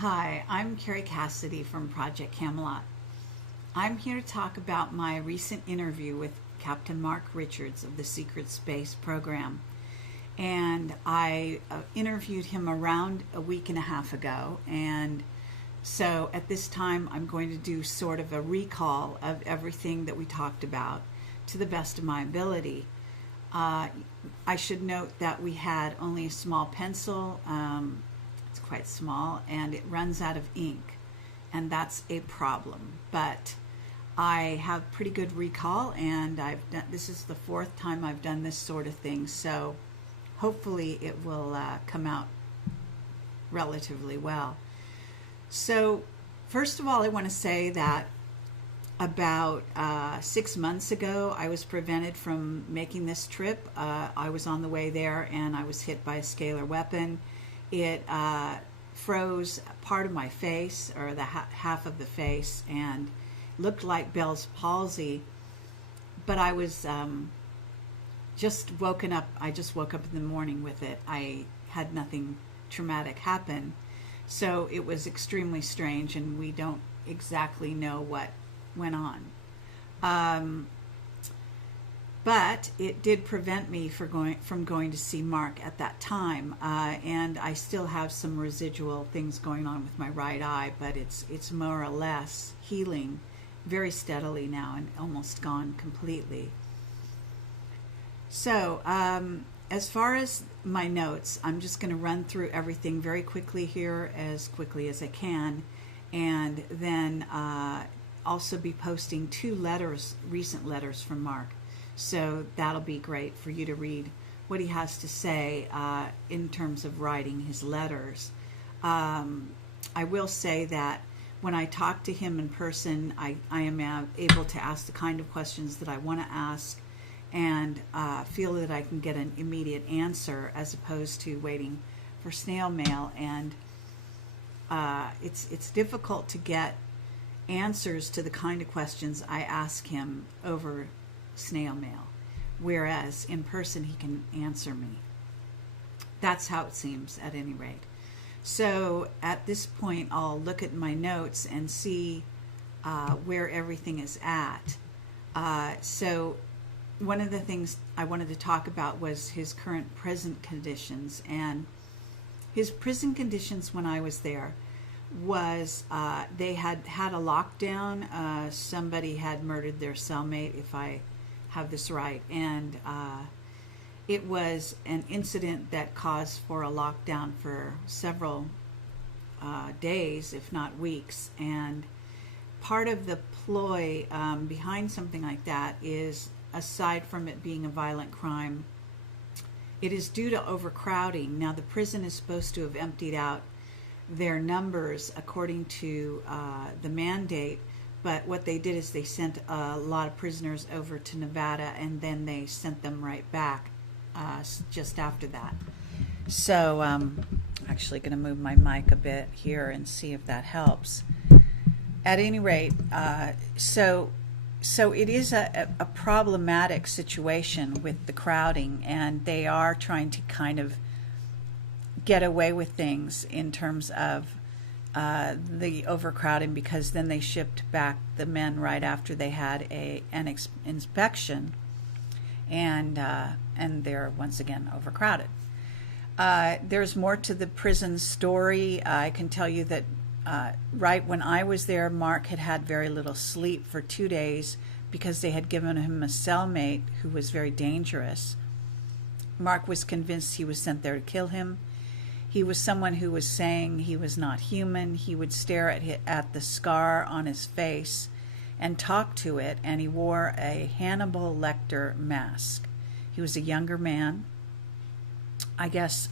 Hi, I'm Carrie Cassidy from Project Camelot. I'm here to talk about my recent interview with Captain Mark Richards of the Secret Space Program. And I interviewed him around a week and a half ago. And so at this time, I'm going to do sort of a recall of everything that we talked about to the best of my ability. I should note that we had only a small pencil. It's quite small and it runs out of ink, and that's a problem. But I have pretty good recall, and this is the fourth time I've done this sort of thing, so hopefully it will come out relatively well. So first of all, I want to say that about 6 months ago, I was prevented from making this trip. I was on the way there and I was hit by a scalar weapon. It froze part of my face, or the half of the face, and looked like Bell's palsy. But I was just woken up. I just woke up in the morning with it. I had nothing traumatic happen. So it was extremely strange, and we don't exactly know what went on. But it did prevent me from going to see Mark at that time, and I still have some residual things going on with my right eye, but it's more or less healing very steadily now and almost gone completely. So as far as my notes, I'm just going to run through everything very quickly here, as quickly as I can, and then also be posting 2 letters, recent letters from Mark. So that'll be great for you to read what he has to say in terms of writing his letters. I will say that when I talk to him in person, I am able to ask the kind of questions that I want to ask, and feel that I can get an immediate answer as opposed to waiting for snail mail. And it's difficult to get answers to the kind of questions I ask him over snail mail, whereas in person he can answer me. That's how it seems, at any rate. So at this point, I'll look at my notes and see where everything is at. So one of the things I wanted to talk about was his current prison conditions. And his prison conditions when I was there was they had a lockdown. Somebody had murdered their cellmate, if I have this right, and it was an incident that caused for a lockdown for several days, if not weeks. And part of the ploy behind something like that is, aside from it being a violent crime, it is due to overcrowding. Now, the prison is supposed to have emptied out their numbers according to the mandate, but what they did is they sent a lot of prisoners over to Nevada, and then they sent them right back just after that. So I'm actually going to move my mic a bit here and see if that helps. At any rate, so it is a problematic situation with the crowding, and they are trying to kind of get away with things in terms of the overcrowding, because then they shipped back the men right after they had an inspection, and they're once again overcrowded. There's more to the prison story. I can tell you that right when I was there, Mark had very little sleep for 2 days because they had given him a cellmate who was very dangerous. Mark was convinced he was sent there to kill him. He was someone who was saying he was not human. He would stare at the scar on his face and talk to it, and he wore a Hannibal Lecter mask. He was a younger man, I guess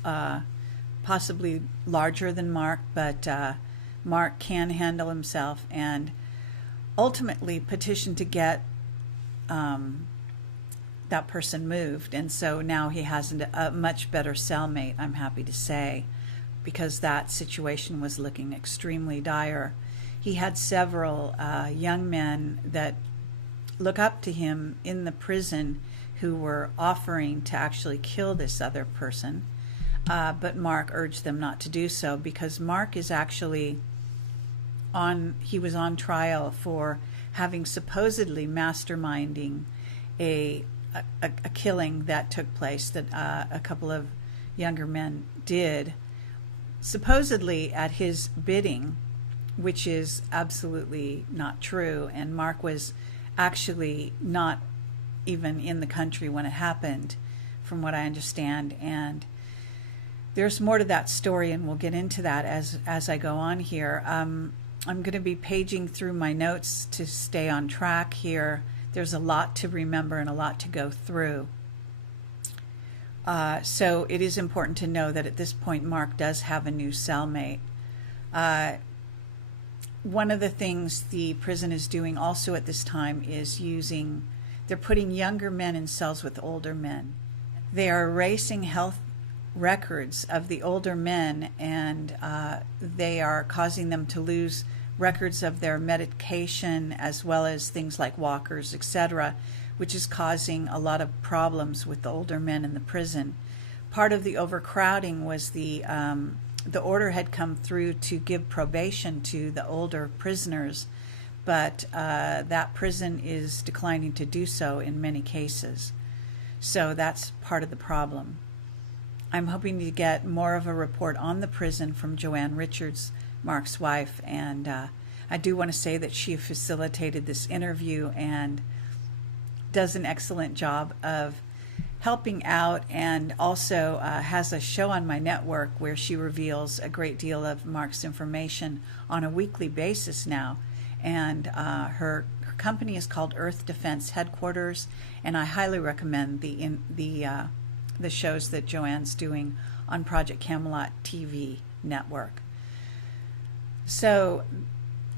possibly larger than Mark, but Mark can handle himself, and ultimately petitioned to get that person moved. And so now he has a much better cellmate, I'm happy to say, because that situation was looking extremely dire. He had several young men that look up to him in the prison who were offering to actually kill this other person. but Mark urged them not to do so, because Mark is actually he was on trial for having supposedly masterminding a killing that took place, that a couple of younger men did, supposedly at his bidding, which is absolutely not true. And Mark was actually not even in the country when it happened, from what I understand. And there's more to that story, and we'll get into that as I go on here. I'm going to be paging through my notes to stay on track here. There's a lot to remember and a lot to go through. So it is important to know that at this point, Mark does have a new cellmate. One of the things the prison is doing also at this time is they're putting younger men in cells with older men. They are erasing health records of the older men, and they are causing them to lose records of their medication, as well as things like walkers, etc., which is causing a lot of problems with the older men in the prison. Part of the overcrowding was the order had come through to give probation to the older prisoners, but that prison is declining to do so in many cases. So that's part of the problem. I'm hoping to get more of a report on the prison from Joanne Richards, Mark's wife, and I do want to say that she facilitated this interview and does an excellent job of helping out, and also has a show on my network where she reveals a great deal of Mark's information on a weekly basis now. And her company is called Earth Defense Headquarters, and I highly recommend the shows that Joanne's doing on Project Camelot TV network. So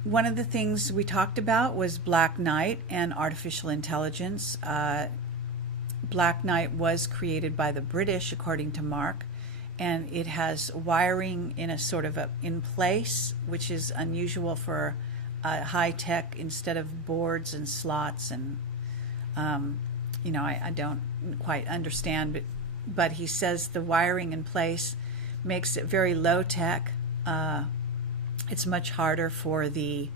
one of the things we talked about was Black Knight and artificial intelligence. Black Knight was created by the British, according to Mark, and it has wiring in a sort of in place, which is unusual for high tech, instead of boards and slots. And I don't quite understand, but he says the wiring in place makes it very low tech. It's much harder for the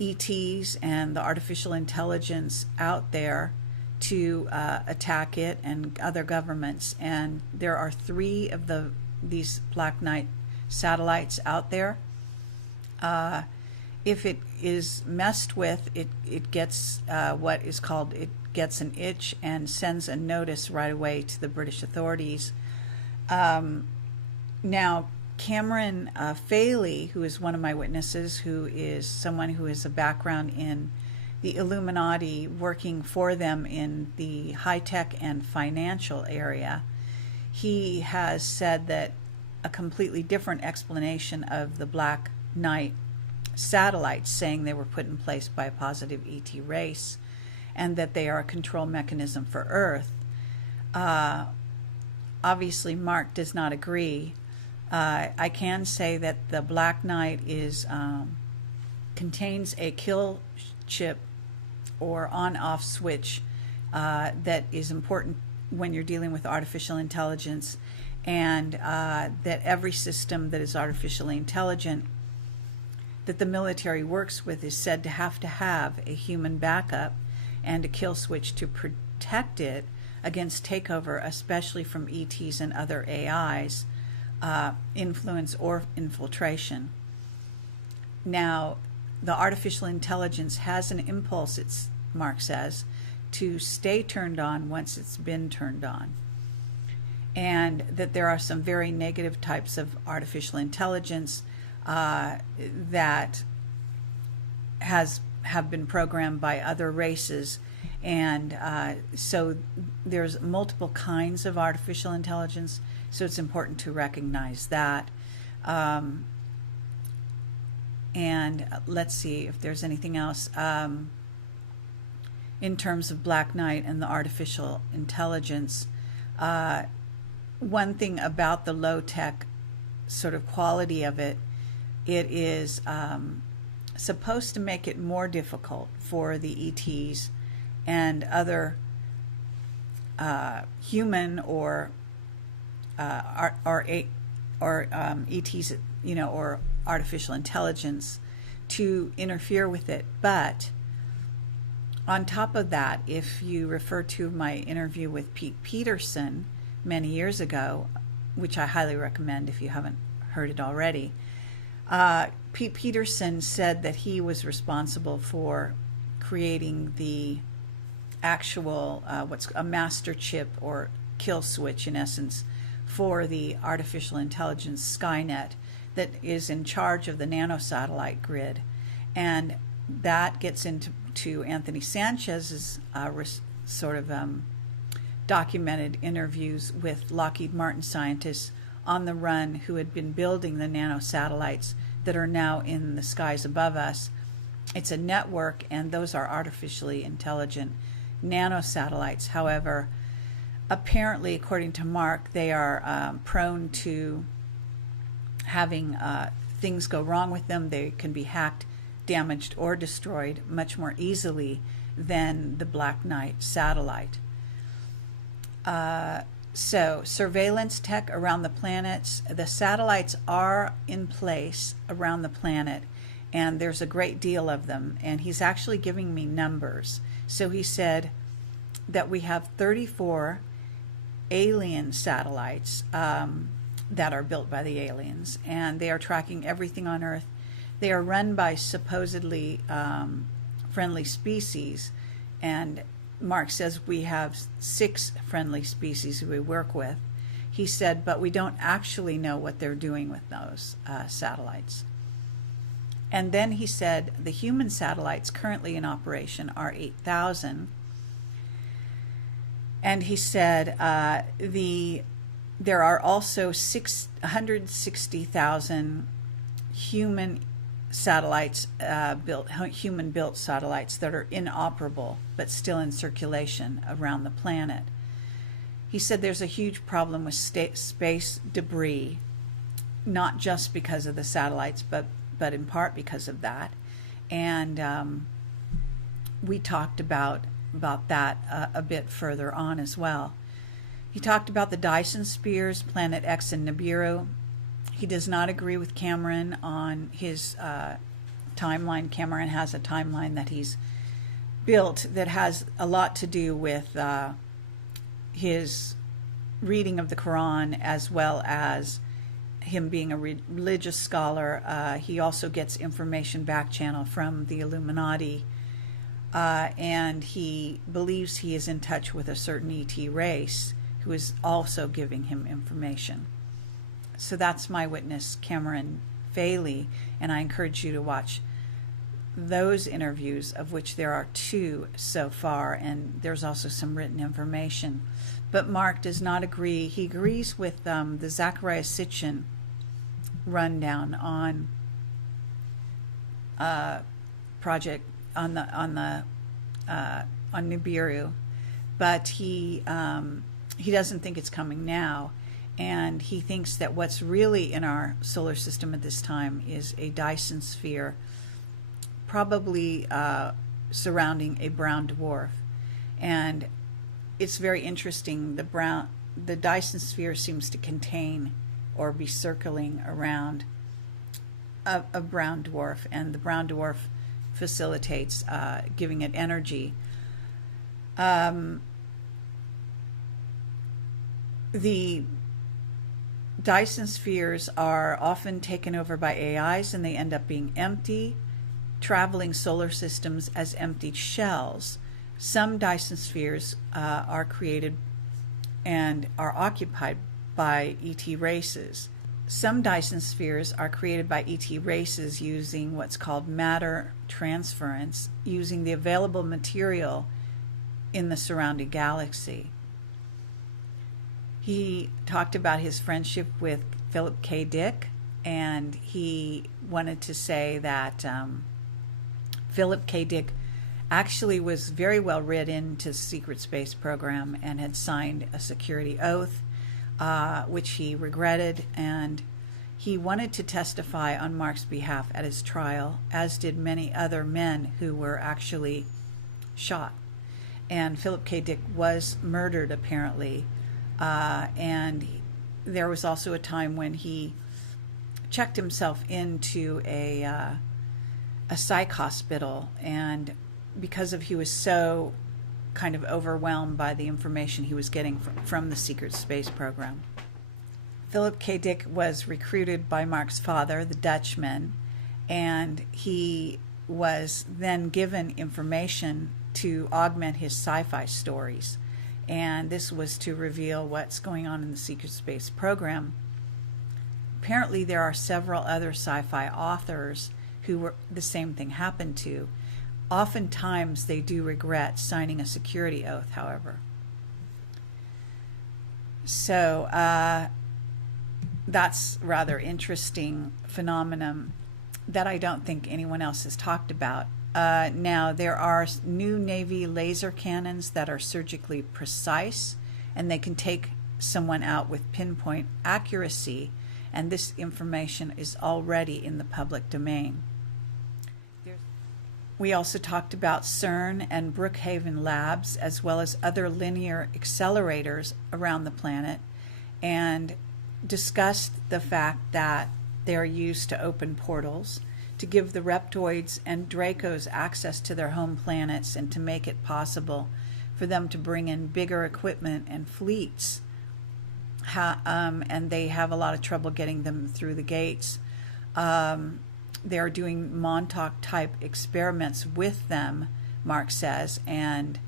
ETs and the artificial intelligence out there to attack it, and other governments. And there are 3 of these Black Knight satellites out there. If it is messed with, it gets what is called, it gets an itch and sends a notice right away to the British authorities. Now, Cameron Faley, who is one of my witnesses, who is someone who has a background in the Illuminati, working for them in the high-tech and financial area, he has said that a completely different explanation of the Black Knight satellites, saying they were put in place by a positive ET race, and that they are a control mechanism for Earth. Obviously, Mark does not agree. I can say that the Black Knight contains a kill chip or on-off switch that is important when you're dealing with artificial intelligence, and that every system that is artificially intelligent that the military works with is said to have a human backup and a kill switch to protect it against takeover, especially from ETs and other AIs, influence or infiltration. Now, the artificial intelligence has an impulse, Mark says, to stay turned on once it's been turned on. And that there are some very negative types of artificial intelligence that have been programmed by other races. And so there's multiple kinds of artificial intelligence, so it's important to recognize that. And let's see if there's anything else in terms of Black Knight and the artificial intelligence. One thing about the low-tech sort of quality of it, it is supposed to make it more difficult for the ETs and other human or ETs, or artificial intelligence to interfere with it. But on top of that, if you refer to my interview with Pete Peterson many years ago, which I highly recommend if you haven't heard it already, Pete Peterson said that he was responsible for creating the actual, what's a master chip or kill switch, in essence, for the artificial intelligence Skynet that is in charge of the nanosatellite grid. And that gets into Anthony Sanchez's documented interviews with Lockheed Martin scientists on the run who had been building the nanosatellites that are now in the skies above us. It's a network, and those are artificially intelligent nanosatellites. However, apparently, according to Mark, they are prone to having things go wrong with them. They can be hacked, damaged, or destroyed much more easily than the Black Knight satellite. So surveillance tech around the planets, the satellites are in place around the planet, and there's a great deal of them. And he's actually giving me numbers. So he said that we have 34 alien satellites that are built by the aliens, and they are tracking everything on Earth. They are run by supposedly friendly species, and Mark says we have 6 friendly species we work with. He said, but we don't actually know what they're doing with those satellites. And then he said the human satellites currently in operation are 8,000. And he said there are also 160,000 human satellites, human-built satellites that are inoperable but still in circulation around the planet. He said there's a huge problem with space debris, not just because of the satellites, but in part because of that. And we talked about that a bit further on as well. He talked about the Dyson spheres, Planet X and Nibiru. He does not agree with Cameron on his timeline. Cameron has a timeline that he's built that has a lot to do with his reading of the Quran, as well as him being a religious scholar. He also gets information back channel from the Illuminati, and he believes he is in touch with a certain ET race who is also giving him information. So that's my witness, Cameron Faley, and I encourage you to watch those interviews, of which there are 2 so far, and there's also some written information. But Mark does not agree. He agrees with the Zecharia Sitchin rundown on project on Nibiru, but he doesn't think it's coming now. And he thinks that what's really in our solar system at this time is a Dyson sphere, probably surrounding a brown dwarf. And it's very interesting. The Dyson sphere seems to contain or be circling around a brown dwarf, and the brown dwarf facilitates giving it energy. The Dyson spheres are often taken over by AIs, and they end up being empty, traveling solar systems as empty shells. Some Dyson spheres are created and are occupied by ET races. Some Dyson spheres are created by ET races using what's called matter transference, using the available material in the surrounding galaxy. He talked about his friendship with Philip K. Dick, and he wanted to say that Philip K. Dick actually was very well read into the secret space program and had signed a security oath, which he regretted, and he wanted to testify on Mark's behalf at his trial, as did many other men who were actually shot. And Philip K. Dick was murdered, apparently, and there was also a time when he checked himself into a psych hospital, and because of he was so kind of overwhelmed by the information he was getting from the secret space program. Philip K. Dick was recruited by Mark's father, the Dutchman, and he was then given information to augment his sci-fi stories. And this was to reveal what's going on in the secret space program. Apparently there are several other sci-fi authors who were the same thing happened to. Oftentimes they do regret signing a security oath, however. So that's rather interesting phenomenon that I don't think anyone else has talked about. Now, there are new Navy laser cannons that are surgically precise, and they can take someone out with pinpoint accuracy, and this information is already in the public domain. We also talked about CERN and Brookhaven labs, as well as other linear accelerators around the planet, and discussed the fact that they are used to open portals, to give the Reptoids and Dracos access to their home planets, and to make it possible for them to bring in bigger equipment and fleets. And they have a lot of trouble getting them through the gates. They're doing Montauk-type experiments with them, Mark says, and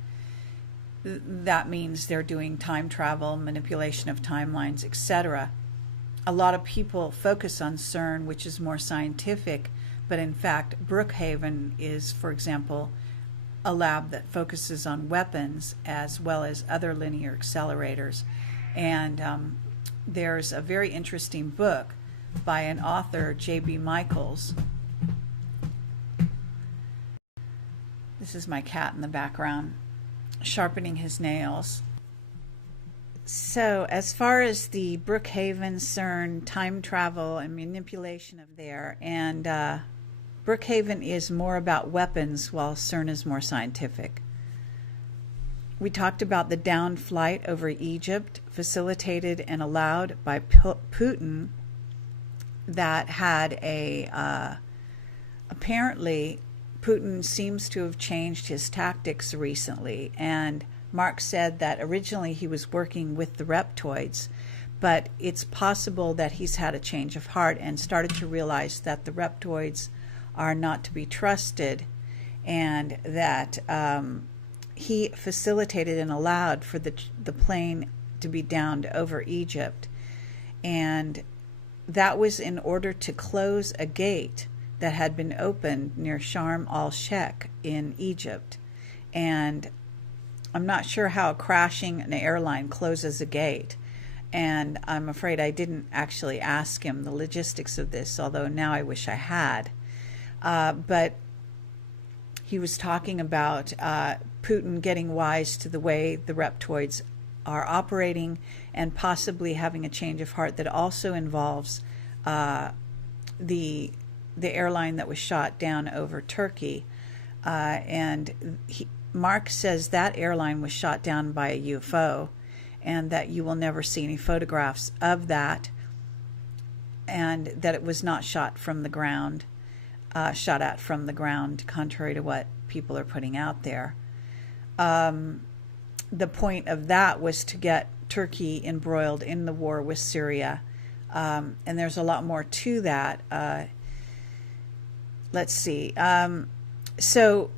that means they're doing time travel, manipulation of timelines, etc. A lot of people focus on CERN, which is more scientific, but in fact, Brookhaven is, for example, a lab that focuses on weapons as well as other linear accelerators. And there's a very interesting book by an author, J.B. Michaels. This is my cat in the background, sharpening his nails. So as far as the Brookhaven, CERN, time travel and manipulation of there, and Brookhaven is more about weapons while CERN is more scientific. We talked about the downed flight over Egypt, facilitated and allowed by Putin, that had apparently Putin seems to have changed his tactics recently, and Mark said that originally he was working with the Reptoids, but it's possible that he's had a change of heart and started to realize that the Reptoids are not to be trusted, and that he facilitated and allowed for the plane to be downed over Egypt. And that was in order to close a gate that had been opened near Sharm el-Sheikh in Egypt. And I'm not sure how crashing an airline closes a gate. And I'm afraid I didn't actually ask him the logistics of this, although now I wish I had. But he was talking about Putin getting wise to the way the Reptoids are operating, and possibly having a change of heart that also involves the airline that was shot down over Turkey. And Mark says that airline was shot down by a UFO, and that you will never see any photographs of that, and that it was not shot from the ground, shot at from the ground, contrary to what people are putting out there. The point of that was to get Turkey embroiled in the war with Syria, and there's a lot more to that. Let's see. So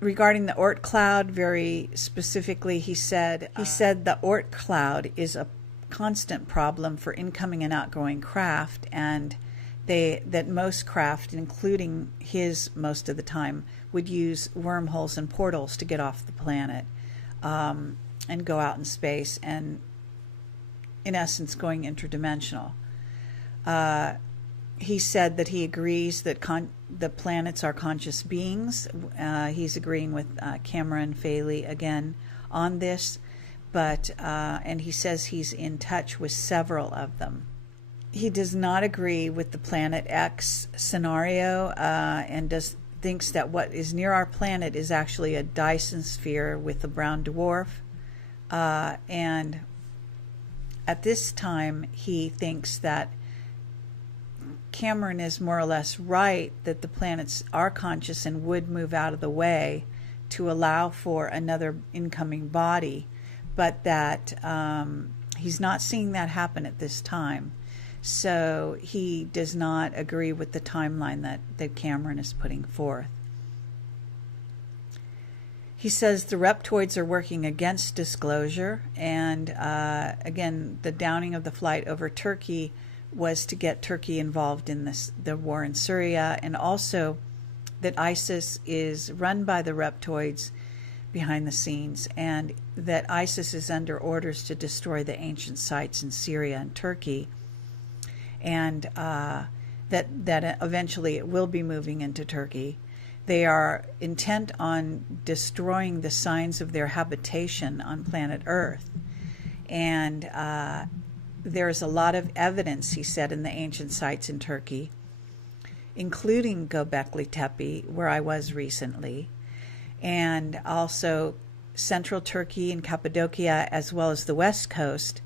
regarding the Oort cloud, very specifically, he said the Oort cloud is a constant problem for incoming and outgoing craft, and that most craft, including his most of the time, would use wormholes and portals to get off the planet and go out in space, and in essence going interdimensional. He said that he agrees that the planets are conscious beings. He's agreeing with Cameron Faley again on this, but and he says he's in touch with several of them. He does not agree with the Planet X scenario, and thinks that what is near our planet is actually a Dyson sphere with a brown dwarf, and at this time, he thinks that Cameron is more or less right, that the planets are conscious and would move out of the way to allow for another incoming body, but that he's not seeing that happen at this time. So he does not agree with the timeline that Cameron is putting forth. He says the reptoids are working against disclosure, and again, the downing of the flight over Turkey was to get Turkey involved in the war in Syria, and also that ISIS is run by the reptoids behind the scenes, and that ISIS is under orders to destroy the ancient sites in Syria and Turkey, and that eventually it will be moving into Turkey. They are intent on destroying the signs of their habitation on planet Earth. And there's a lot of evidence, he said, in the ancient sites in Turkey, including Göbekli Tepe, where I was recently, and also central Turkey and Cappadocia, as well as the west coast,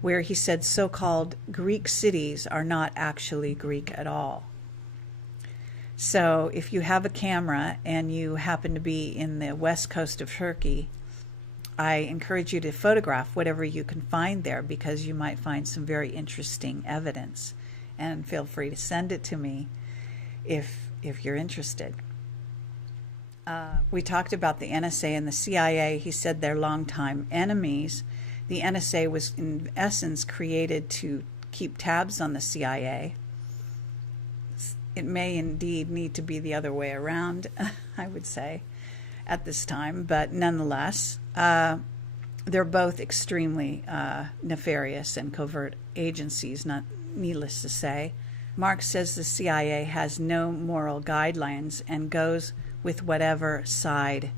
where he said so-called Greek cities are not actually Greek at all. So if you have a camera and you happen to be in the west coast of Turkey, I encourage you to photograph whatever you can find there, because you might find some very interesting evidence. And feel free to send it to me if you're interested. We talked about the NSA and the CIA. He said they're longtime enemies. The NSA was, in essence, created to keep tabs on the CIA. It may indeed need to be the other way around, I would say, at this time. But nonetheless, they're both extremely nefarious and covert agencies, not needless to say. Mark says the CIA has no moral guidelines and goes with whatever side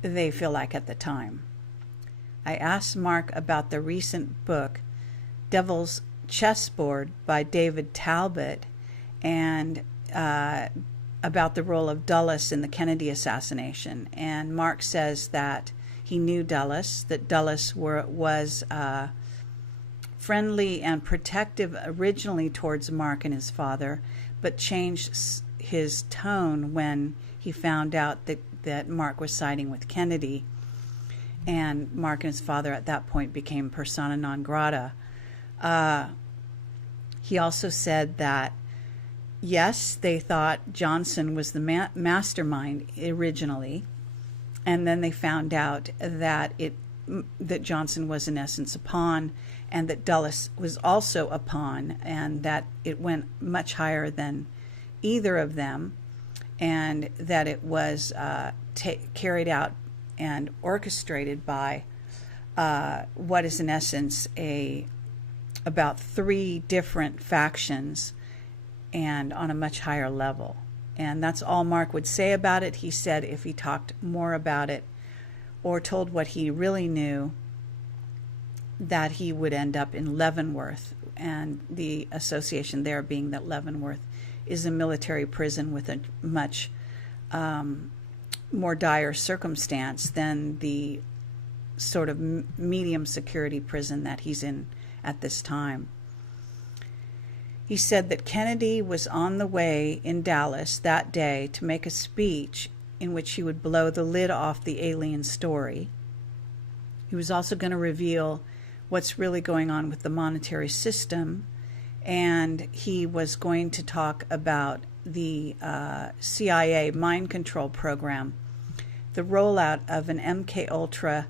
they feel like at the time. I asked Mark about the recent book, Devil's Chessboard by David Talbot, and about the role of Dulles in the Kennedy assassination. And Mark says that he knew Dulles, that Dulles was friendly and protective originally towards Mark and his father, but changed his tone when he found out that Mark was siding with Kennedy. And Mark and his father at that point became persona non grata. He also said that yes, they thought Johnson was the mastermind originally, and then they found out that Johnson was in essence a pawn, and that Dulles was also a pawn, and that it went much higher than either of them, and that it was carried out and orchestrated by what is in essence about 3 different factions, and on a much higher level. And that's all Mark would say about it. He said if he talked more about it or told what he really knew, that he would end up in Leavenworth, and the association there being that Leavenworth is a military prison with a much more dire circumstance than the sort of medium security prison that he's in at this time. He said that Kennedy was on the way in Dallas that day to make a speech in which he would blow the lid off the alien story. He was also going to reveal what's really going on with the monetary system, and he was going to talk about the CIA mind control program, the rollout of an MK-Ultra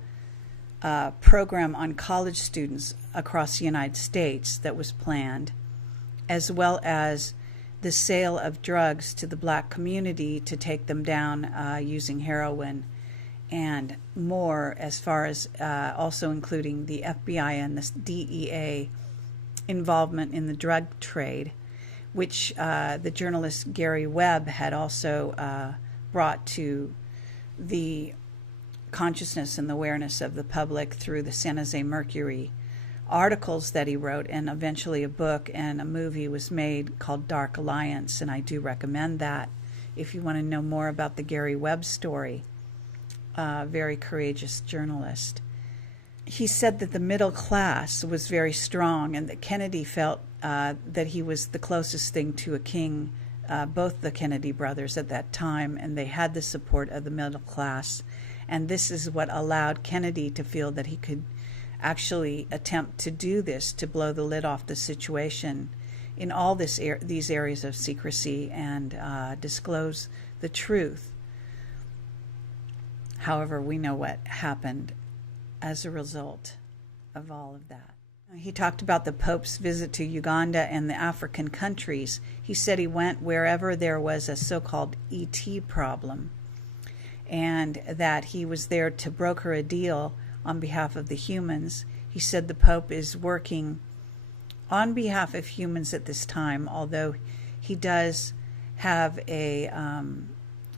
program on college students across the United States that was planned, as well as the sale of drugs to the black community to take them down using heroin, and more, as far as also including the FBI and the DEA involvement in the drug trade, which the journalist Gary Webb had also brought to the consciousness and the awareness of the public through the San Jose Mercury articles that he wrote, and eventually a book and a movie was made called Dark Alliance, and I do recommend that if you want to know more about the Gary Webb story. Very courageous journalist. he said that the middle class was very strong and that Kennedy felt that he was the closest thing to a king, both the Kennedy brothers at that time, and they had the support of the middle class. And this is what allowed Kennedy to feel that he could actually attempt to do this, to blow the lid off the situation in all these areas of secrecy and disclose the truth. However, we know what happened as a result of all of that. He talked about the Pope's visit to Uganda and the African countries. He said he went wherever there was a so-called ET problem, and that he was there to broker a deal on behalf of the humans. He said the Pope is working on behalf of humans at this time, although he does have a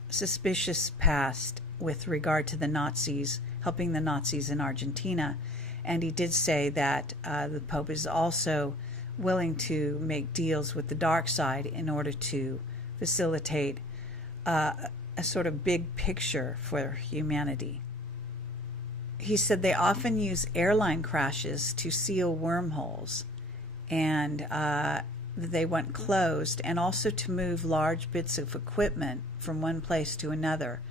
suspicious past with regard to the Nazis, helping the Nazis in Argentina. And he did say that the Pope is also willing to make deals with the dark side in order to facilitate a sort of big picture for humanity. He said they often use airline crashes to seal wormholes, and they want closed, and also to move large bits of equipment from one place to another,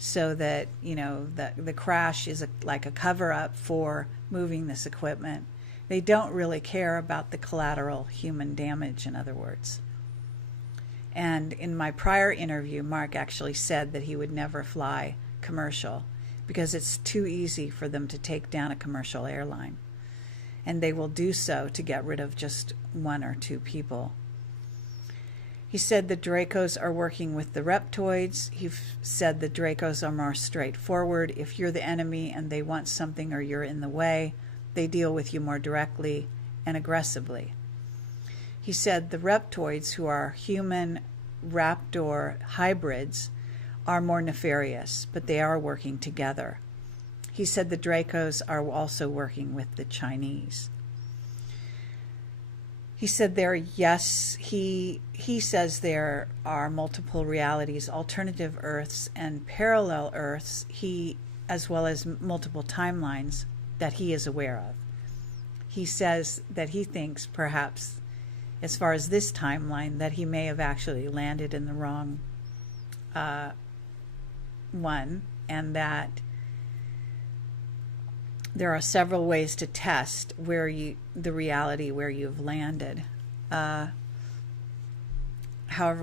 so that, you know, the crash is like a cover-up for moving this equipment. They don't really care about the collateral human damage, in other words. And in my prior interview, Mark actually said that he would never fly commercial because it's too easy for them to take down a commercial airline. And they will do so to get rid of just one or two people. He said the Dracos are working with the Reptoids. He said the Dracos are more straightforward. If you're the enemy and they want something or you're in the way, they deal with you more directly and aggressively. He said the Reptoids, who are human raptor hybrids, are more nefarious, but they are working together. He said the Dracos are also working with the Chinese. He said he says there are multiple realities, alternative Earths and parallel Earths, as well as multiple timelines that he is aware of. He says that he thinks perhaps, as far as this timeline, that he may have actually landed in the wrong one, and that there are several ways to test the reality where you've landed. However,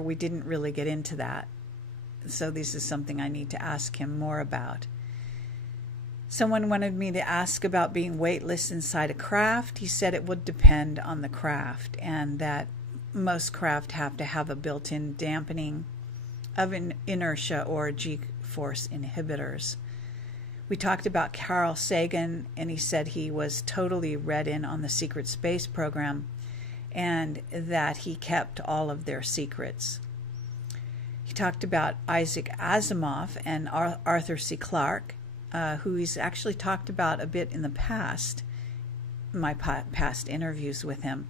we didn't really get into that, so this is something I need to ask him more about. Someone wanted me to ask about being weightless inside a craft. He said it would depend on the craft, and that most craft have to have a built-in dampening of an inertia or G-force inhibitors. We talked about Carl Sagan, and he said he was totally read in on the secret space program and that he kept all of their secrets. He talked about Isaac Asimov and Arthur C. Clarke, who he's actually talked about a bit in the past, my past interviews with him.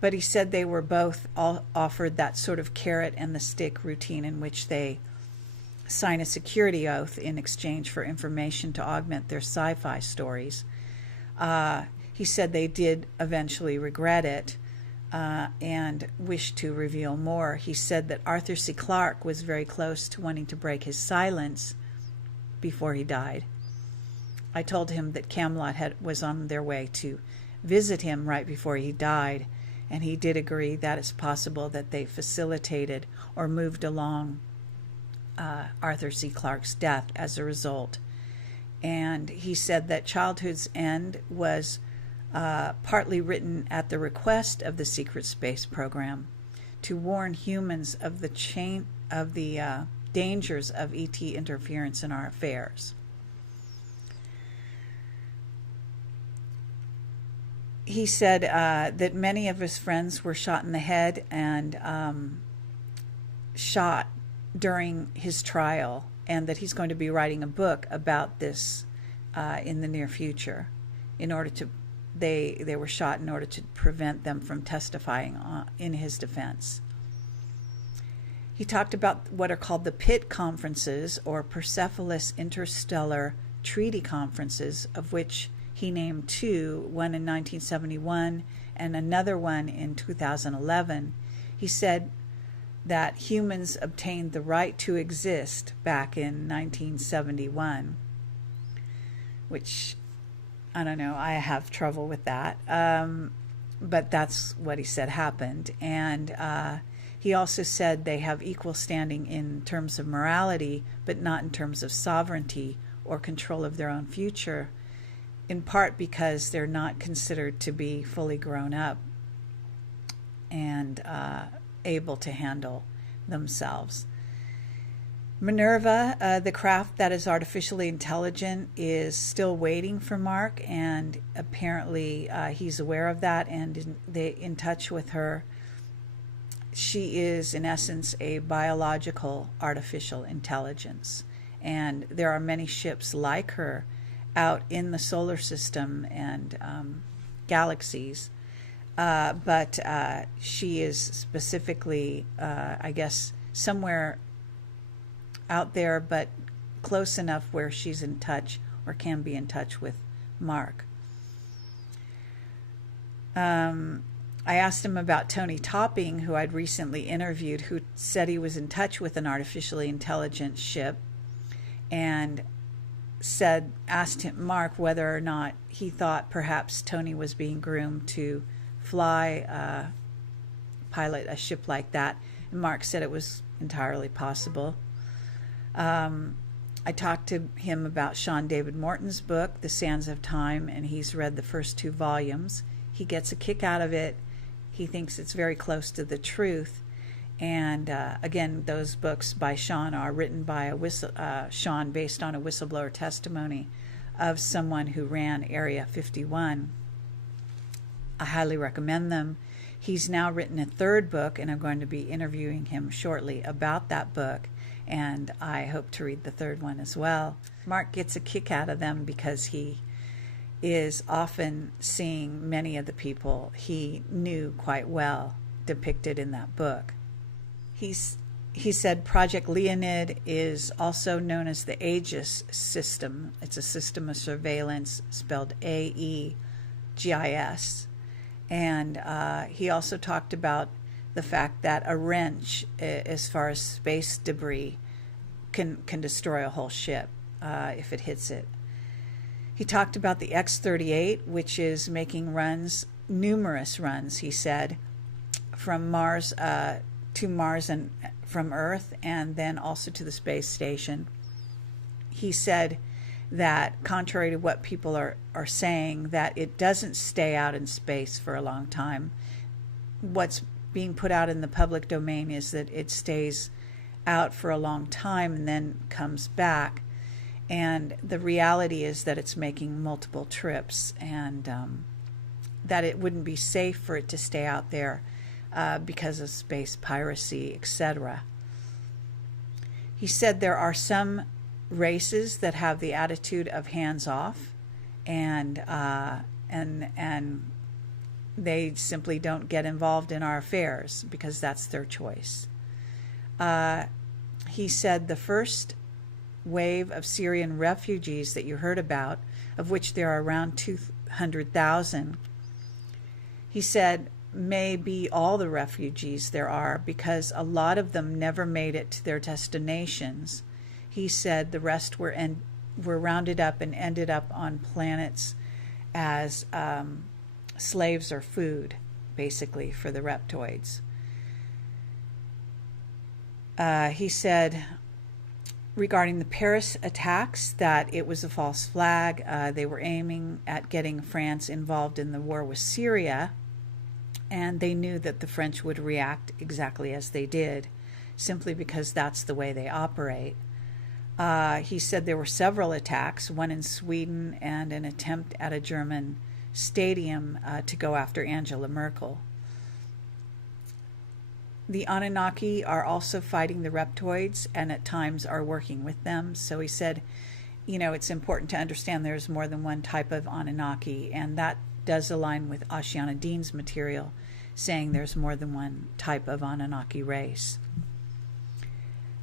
But he said they were both offered that sort of carrot and the stick routine in which they sign a security oath in exchange for information to augment their sci-fi stories. He said they did eventually regret it and wished to reveal more. He said that Arthur C. Clarke was very close to wanting to break his silence before he died. I told him that Camelot was on their way to visit him right before he died, and he did agree that it's possible that they facilitated or moved along Arthur C. Clarke's death as a result. And he said that Childhood's End was partly written at the request of the secret space program to warn humans of the dangers of ET interference in our affairs. He said that many of his friends were shot in the head and shot during his trial, and that he's going to be writing a book about this in the near future. They were shot in order to prevent them from testifying in his defense. He talked about what are called the PIT conferences, or Persepolis Interstellar Treaty Conferences, of which he named two, one in 1971 and another one in 2011. He said that humans obtained the right to exist back in 1971, which, I don't know, I have trouble with that. But that's what he said happened. And he also said they have equal standing in terms of morality, but not in terms of sovereignty or control of their own future, in part because they're not considered to be fully grown up and able to handle themselves. Minerva, the craft that is artificially intelligent, is still waiting for Mark, and apparently he's aware of that and in touch with her. She is, in essence, a biological artificial intelligence, and there are many ships like her out in the solar system and galaxies, but she is specifically, I guess, somewhere out there, but close enough where she's in touch or can be in touch with Mark. I asked him about Tony Topping, who I'd recently interviewed, who said he was in touch with an artificially intelligent ship, and asked him, Mark, whether or not he thought perhaps Tony was being groomed to pilot a ship like that. And Mark said it was entirely possible. I talked to him about Sean David Morton's book, The Sands of Time, and he's read the first 2 volumes. He gets a kick out of it. He thinks it's very close to the truth. And again, those books by Sean are written by Sean based on a whistleblower testimony of someone who ran Area 51. I highly recommend them. He's now written a 3rd book, and I'm going to be interviewing him shortly about that book, and I hope to read the 3rd one as well. Mark gets a kick out of them because he is often seeing many of the people he knew quite well depicted in that book. He said Project Leonid is also known as the Aegis system. It's a system of surveillance, spelled AEGIS. And he also talked about the fact that a wrench, as far as space debris, can destroy a whole ship if it hits it. He talked about the X-38, which is making numerous runs, he said, from Mars to Mars and from Earth, and then also to the space station. He said that, contrary to what people are saying, that it doesn't stay out in space for a long time. What's being put out in the public domain is that it stays out for a long time and then comes back. And the reality is that it's making multiple trips, and that it wouldn't be safe for it to stay out there because of space piracy, etc. He said there are some races that have the attitude of hands off, and they simply don't get involved in our affairs because that's their choice. He said the first wave of Syrian refugees that you heard about, of which there are around 200,000, he said may be all the refugees there are, because a lot of them never made it to their destinations. He said the rest were rounded up and ended up on planets as slaves or food, basically, for the reptoids. He said regarding the Paris attacks that it was a false flag. They were aiming at getting France involved in the war with Syria, and they knew that the French would react exactly as they did, simply because that's the way they operate. He said there were several attacks, one in Sweden and an attempt at a German stadium to go after Angela Merkel. The Anunnaki are also fighting the reptoids and at times are working with them. So he said, it's important to understand there's more than one type of Anunnaki, and that does align with Ashiana Dean's material, saying there's more than one type of Anunnaki race.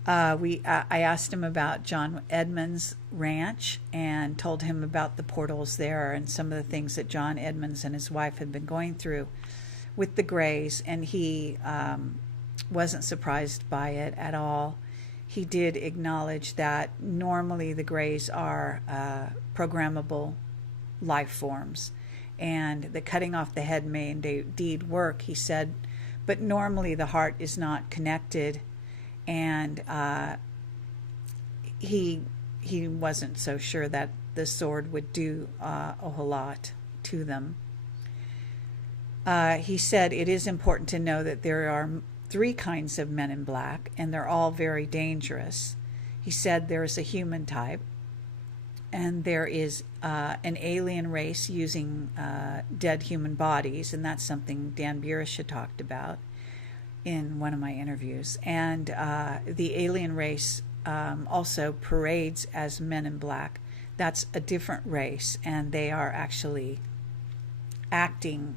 I asked him about John Edmonds' ranch and told him about the portals there and some of the things that John Edmonds and his wife had been going through with the Greys, and he wasn't surprised by it at all. He did acknowledge that normally the Greys are programmable life forms, and the cutting off the head may indeed work, he said, but normally the heart is not connected, and he wasn't so sure that the sword would do a whole lot to them. He said it is important to know that there are 3 kinds of men in black, and they're all very dangerous. He said there's a human type, and there is an alien race using dead human bodies, and that's something Dan Burish had talked about in one of my interviews. And the alien race also parades as men in black. That's a different race, and they are actually acting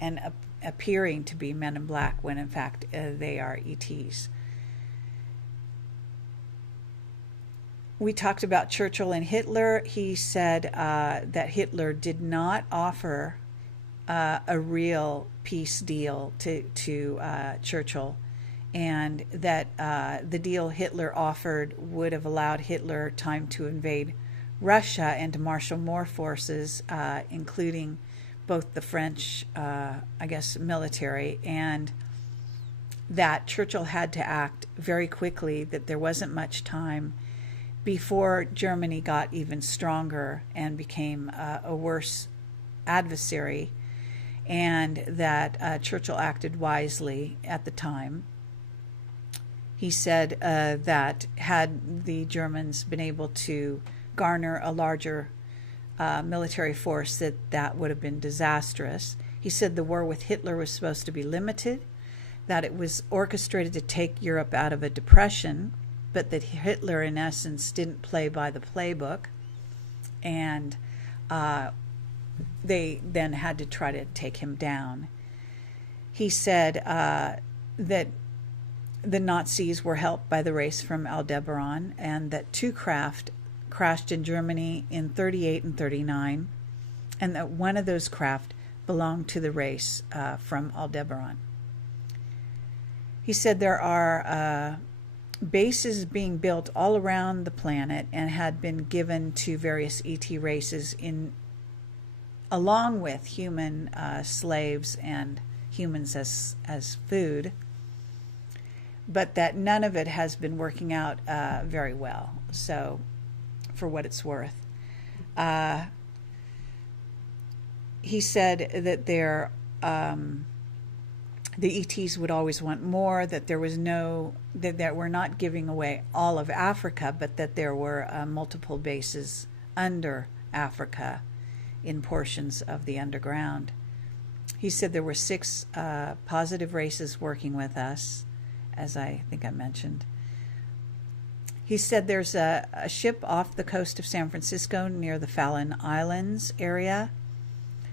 and appearing to be men in black when in fact they are ETs. We talked about Churchill and Hitler. He said that Hitler did not offer a real peace deal to Churchill, and that the deal Hitler offered would have allowed Hitler time to invade Russia and to marshal more forces, including both the French, military, and that Churchill had to act very quickly, that there wasn't much time before Germany got even stronger and became a worse adversary, and that Churchill acted wisely at the time. He said that had the Germans been able to garner a larger military force, that would have been disastrous. He said the war with Hitler was supposed to be limited, that it was orchestrated to take Europe out of a depression, but that Hitler in essence didn't play by the playbook, and they then had to try to take him down. He said that the Nazis were helped by the race from Aldebaran, and that 2 craft crashed in Germany in 38 and 39, and that one of those craft belonged to the race from Aldebaran. He said there are bases being built all around the planet and had been given to various ET races along with human slaves and humans as food, but that none of it has been working out very well. So, for what it's worth, he said that the ETs would always want more, that there was that we're not giving away all of Africa, but that there were multiple bases under Africa in portions of the underground. He said there were 6 positive races working with us, as I think I mentioned. He said there's a ship off the coast of San Francisco near the Fallon Islands area,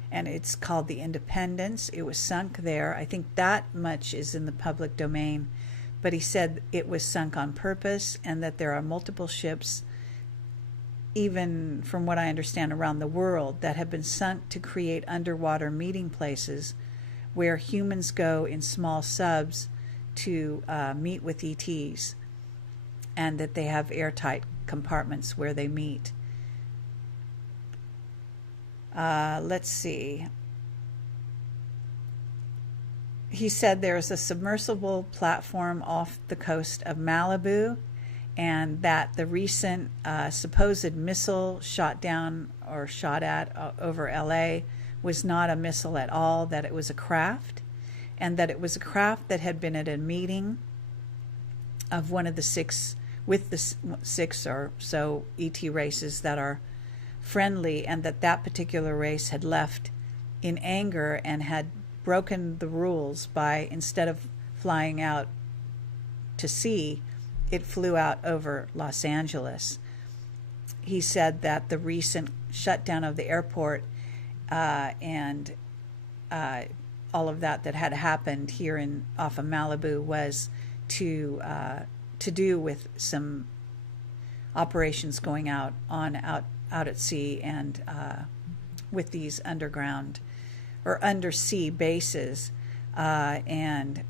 and it's called the Independence. It was sunk there. I think that much is in the public domain, but he said it was sunk on purpose, and that there are multiple ships, even from what I understand around the world, that have been sunk to create underwater meeting places where humans go in small subs to meet with ETs, and that they have airtight compartments where they meet. Let's see. He said there's a submersible platform off the coast of Malibu, and that the recent supposed missile shot down or shot at over LA was not a missile at all, that it was a craft, and that it was a craft that had been at a meeting of one of the 6 or so ET races that are friendly, and that particular race had left in anger and had broken the rules by, instead of flying out to sea, it flew out over Los Angeles. He said that the recent shutdown of the airport and all of that had happened here off of Malibu was to to do with some operations going out at sea, and with these underground or undersea bases, and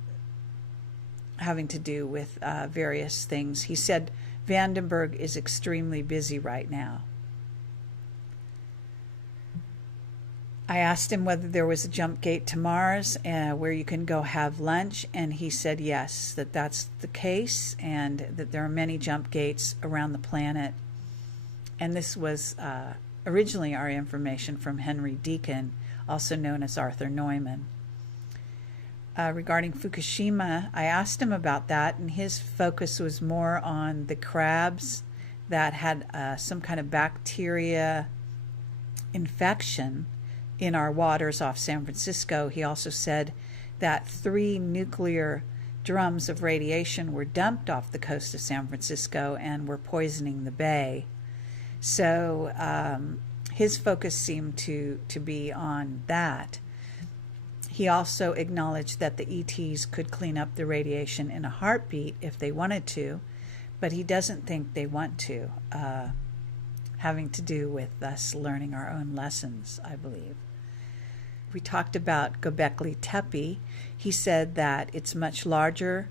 having to do with various things. He said Vandenberg is extremely busy right now. I asked him whether there was a jump gate to Mars where you can go have lunch, and he said yes, that's the case, and that there are many jump gates around the planet. And this was originally our information from Henry Deacon, also known as Arthur Neumann. Regarding Fukushima, I asked him about that, and his focus was more on the crabs that had some kind of bacteria infection in our waters off San Francisco. He also said that 3 nuclear drums of radiation were dumped off the coast of San Francisco and were poisoning the bay. So his focus seemed to be on that. He also acknowledged that the ETs could clean up the radiation in a heartbeat if they wanted to, but he doesn't think they want to, having to do with us learning our own lessons, I believe. We talked about Göbekli Tepe. He said that it's much larger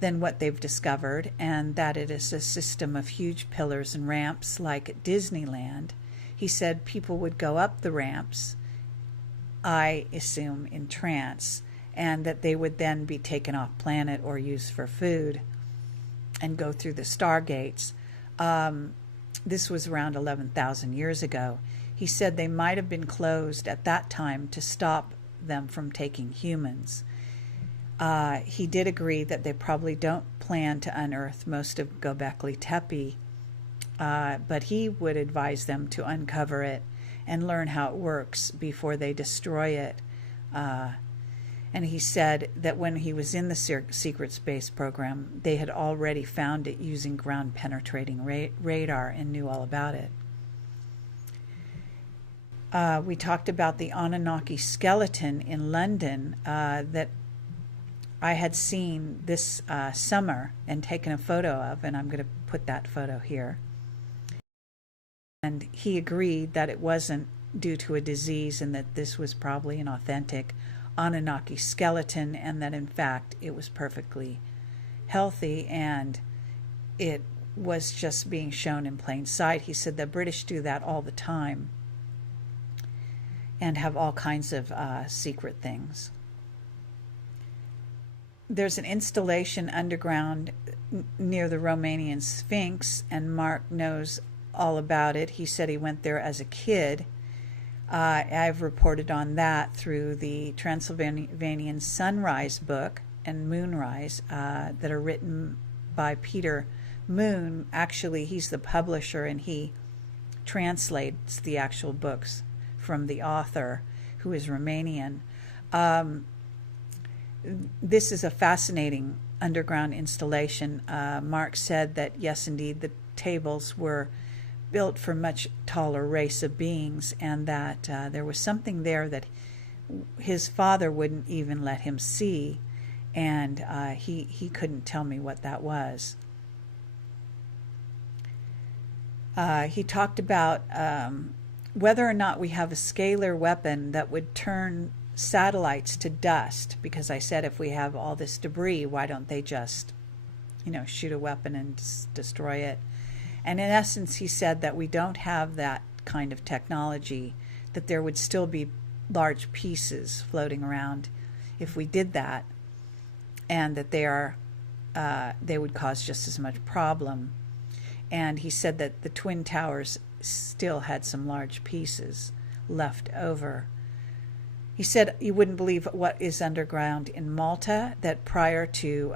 than what they've discovered, and that it is a system of huge pillars and ramps like at Disneyland. He said people would go up the ramps, I assume in trance, and that they would then be taken off planet or used for food and go through the stargates. This was around 11,000 years ago. He said they might have been closed at that time to stop them from taking humans. He did agree that they probably don't plan to unearth most of Göbekli Tepe, but he would advise them to uncover it and learn how it works before they destroy it. And he said that when he was in the secret space program, they had already found it using ground-penetrating radar and knew all about it. We talked about the Anunnaki skeleton in London that I had seen this summer and taken a photo of, and I'm going to put that photo here. And he agreed that it wasn't due to a disease and that this was probably an authentic Anunnaki skeleton, and that in fact it was perfectly healthy and it was just being shown in plain sight. He said the British do that all the time and have all kinds of secret things. There's an installation underground near the Romanian Sphinx, and Mark knows all about it. He said he went there as a kid. I've reported on that through the Transylvanian Sunrise book and Moonrise that are written by Peter Moon. Actually, he's the publisher, and he translates the actual books from the author, who is Romanian. This is a fascinating underground installation. Mark said that, yes, indeed, the tables were built for much taller race of beings, and that there was something there that his father wouldn't even let him see, and he couldn't tell me what that was. He talked about whether or not we have a scalar weapon that would turn satellites to dust, because I said if we have all this debris, why don't they just, shoot a weapon and destroy it? And in essence, he said that we don't have that kind of technology, that there would still be large pieces floating around if we did that, and that they would cause just as much problem. And he said that the Twin Towers still had some large pieces left over. He said you wouldn't believe what is underground in Malta, that prior to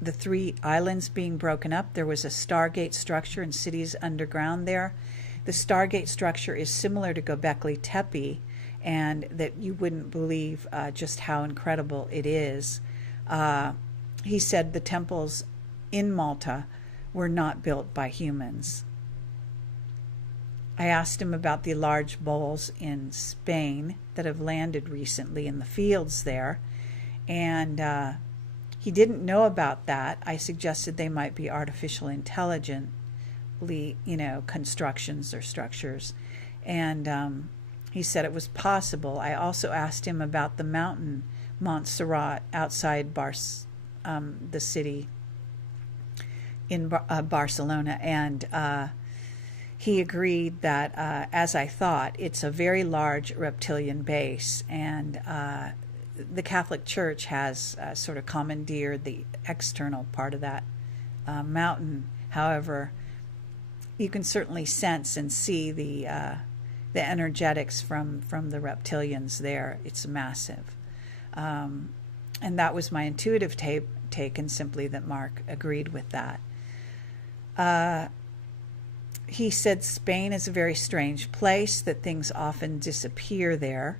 the 3 islands being broken up, there was a Stargate structure and cities underground there. The Stargate structure is similar to Göbekli Tepe, and that you wouldn't believe just how incredible it is. He said the temples in Malta were not built by humans. I asked him about the large bowls in Spain that have landed recently in the fields there, and He didn't know about that. I suggested they might be artificial intelligently, constructions or structures. And he said it was possible. I also asked him about the mountain Montserrat outside the city in Barcelona, and he agreed that, as I thought, it's a very large reptilian base, and the Catholic Church has sort of commandeered the external part of that mountain. However, you can certainly sense and see the energetics from the reptilians there. It's massive. And that was my intuitive take, and simply that Mark agreed with that. He said Spain is a very strange place, that things often disappear there,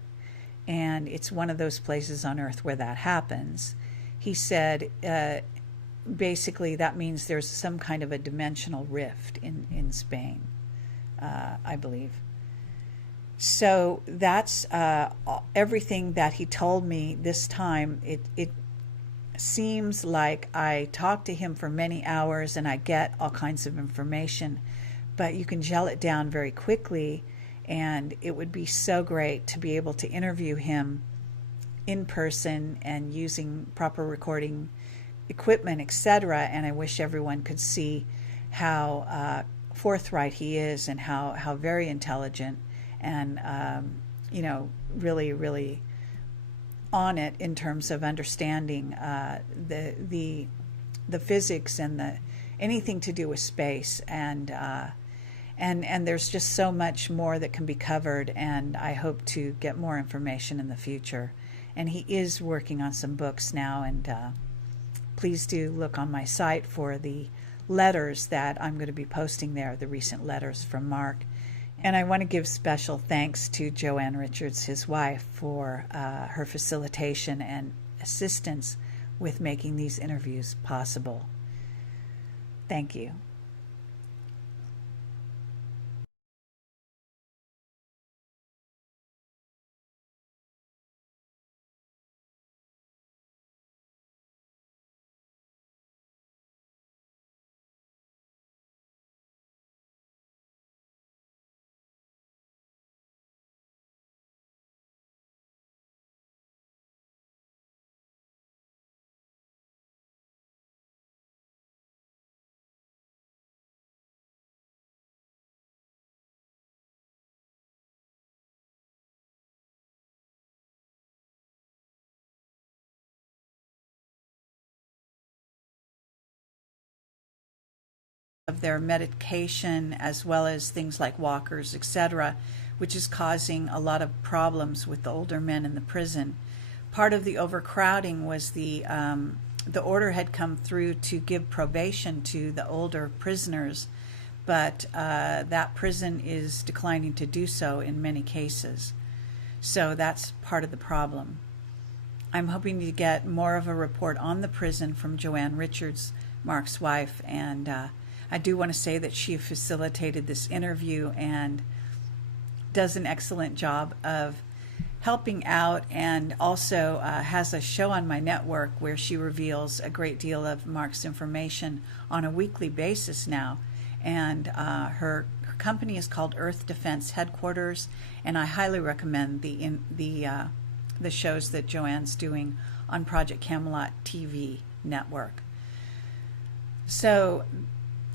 and it's one of those places on Earth where that happens. He said basically that means there's some kind of a dimensional rift in Spain, I believe. So that's everything that he told me this time. It seems like I talked to him for many hours and I get all kinds of information, but you can gel it down very quickly, and it would be so great to be able to interview him in person and using proper recording equipment, etc. And I wish everyone could see how forthright he is, and how very intelligent, and really, really on it in terms of understanding the physics and anything to do with space, and there's just so much more that can be covered, and I hope to get more information in the future. And he is working on some books now, and please do look on my site for the letters that I'm going to be posting there, the recent letters from Mark. And I want to give special thanks to Joanne Richards, his wife, for her facilitation and assistance with making these interviews possible. Thank you. Of their medication, as well as things like walkers, etc., which is causing a lot of problems with the older men in the prison. Part of the overcrowding was the order had come through to give probation to the older prisoners, but that prison is declining to do so in many cases. So that's part of the problem. I'm hoping to get more of a report on the prison from Joanne Richards, Mark's wife, and I do want to say that she facilitated this interview and does an excellent job of helping out, and also has a show on my network where she reveals a great deal of Mark's information on a weekly basis now. And her company is called Earth Defense Headquarters, and I highly recommend the shows that Joanne's doing on Project Camelot TV network. So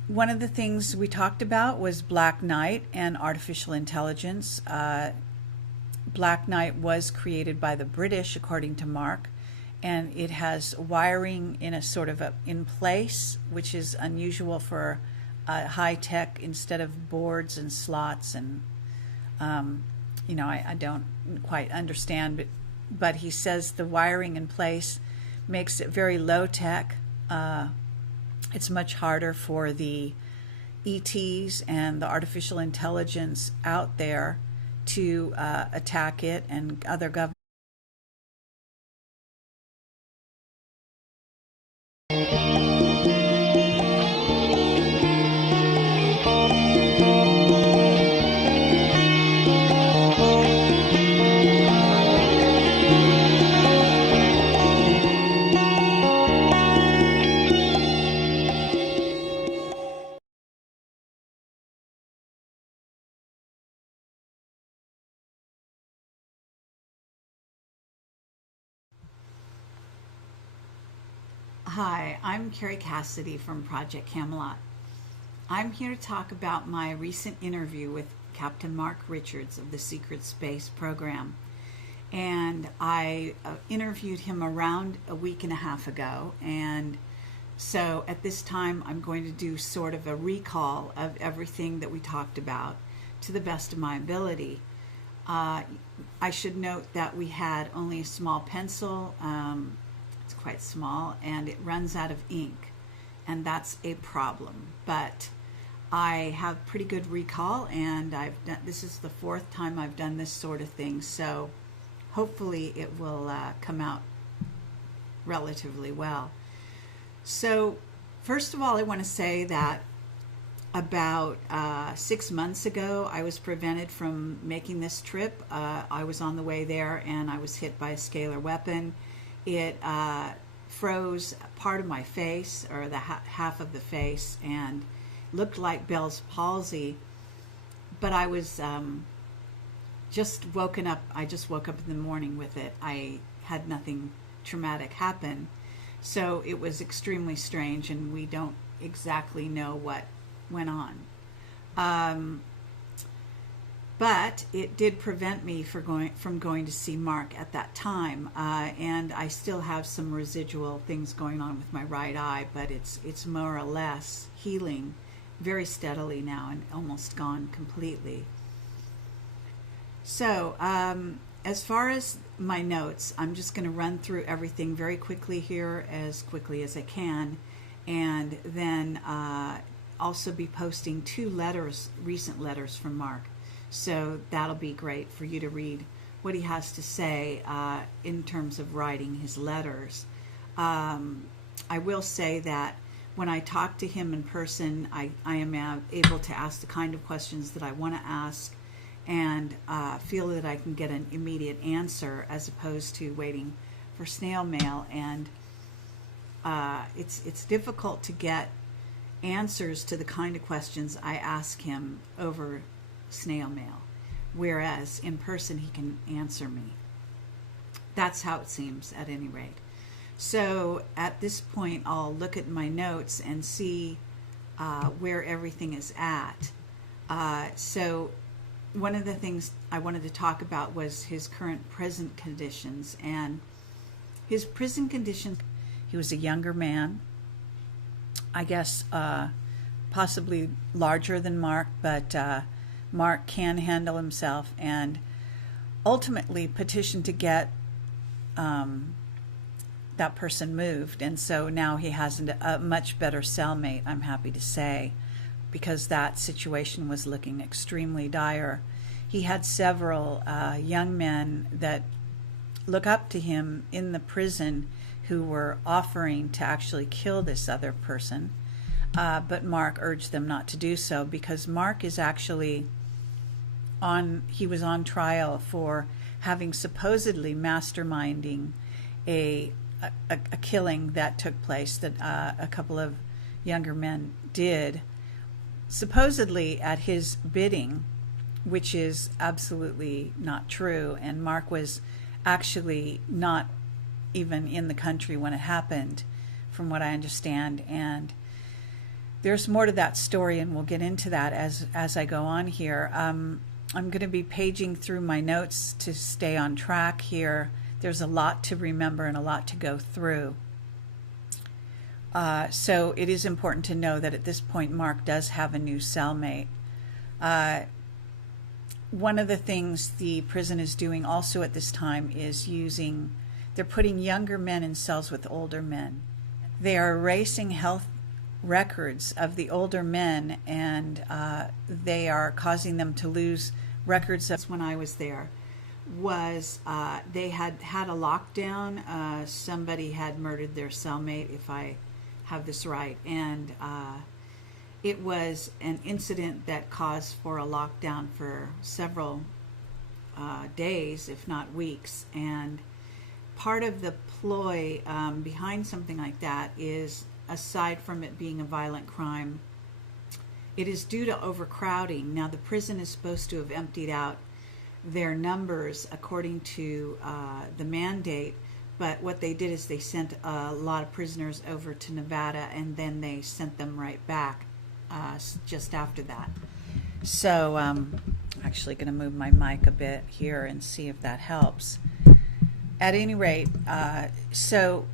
one of the things we talked about was Black Knight and artificial intelligence. Black Knight was created by the British, according to Mark, and it has wiring in a sort of in place, which is unusual for high tech, instead of boards and slots. And I don't quite understand, but he says the wiring in place makes it very low tech. It's much harder for the ETs and the artificial intelligence out there to attack it, and other governments. Hi, I'm Carrie Cassidy from Project Camelot. I'm here to talk about my recent interview with Captain Mark Richards of the Secret Space program. And I interviewed him around a week and a half ago. And so at this time, I'm going to do sort of a recall of everything that we talked about to the best of my ability. I should note that we had only a small pencil. It's quite small, and it runs out of ink, and that's a problem. But I have pretty good recall, and this is the fourth time I've done this sort of thing, so hopefully it will come out relatively well. So first of all, I want to say that about 6 months ago, I was prevented from making this trip. I was on the way there, and I was hit by a scalar weapon. It froze part of my face, or the half of the face, and looked like Bell's palsy. But I was just woken up. I just woke up in the morning with it. I had nothing traumatic happen. So it was extremely strange, and we don't exactly know what went on. But it did prevent me from going to see Mark at that time, and I still have some residual things going on with my right eye, but it's more or less healing very steadily now and almost gone completely. So as far as my notes, I'm just going to run through everything very quickly here, as quickly as I can, and then also be posting 2 letters, recent letters from Mark. So that'll be great for you to read what he has to say in terms of writing his letters. I will say that when I talk to him in person, I am able to ask the kind of questions that I want to ask, and feel that I can get an immediate answer as opposed to waiting for snail mail. And it's difficult to get answers to the kind of questions I ask him over snail mail, whereas in person he can answer me. That's how it seems, at any rate. So at this point, I'll look at my notes and see where everything is at. So one of the things I wanted to talk about was his current prison conditions. And his prison conditions, he was a younger man, I guess possibly larger than Mark, but Mark can handle himself, and ultimately petitioned to get that person moved. And so now he has a much better cellmate, I'm happy to say, because that situation was looking extremely dire. He had several young men that look up to him in the prison who were offering to actually kill this other person. But Mark urged them not to do so, because Mark is actually he was on trial for having supposedly masterminding a killing that took place, that a couple of younger men did, supposedly at his bidding, which is absolutely not true. And Mark was actually not even in the country when it happened, from what I understand. And there's more to that story, and we'll get into that as I go on here. I'm going to be paging through my notes to stay on track here. There's a lot to remember and a lot to go through. So it is important to know that at this point, Mark does have a new cellmate. One of the things the prison is doing also at this time is they're putting younger men in cells with older men. They are erasing health records of the older men, and they are causing them to lose records. When I was there, they had a lockdown. Somebody had murdered their cellmate, if I have this right, and it was an incident that caused for a lockdown for several days, if not weeks. And part of the ploy behind something like that is, aside from it being a violent crime, it is due to overcrowding. Now, the prison is supposed to have emptied out their numbers according to the mandate, But what they did is they sent a lot of prisoners over to Nevada, and then they sent them right back just after that. So I'm actually going to move my mic a bit here and see if that helps. At any rate, so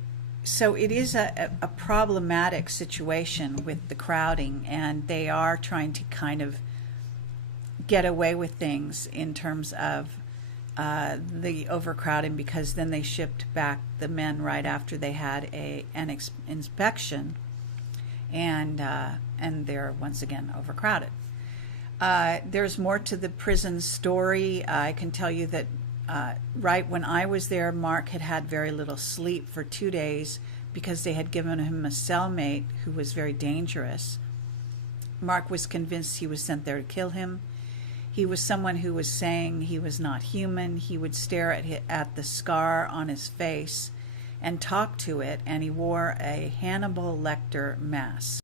it is a problematic situation with the crowding, and they are trying to kind of get away with things in terms of the overcrowding, because then they shipped back the men right after they had an inspection, and they're once again overcrowded. There's more to the prison story. I can tell you that right when I was there, Mark had had very little sleep for 2 days because they had given him a cellmate who was very dangerous. Mark was convinced he was sent there to kill him. He was someone who was saying he was not human. He would stare at the scar on his face and talk to it, and he wore a Hannibal Lecter mask.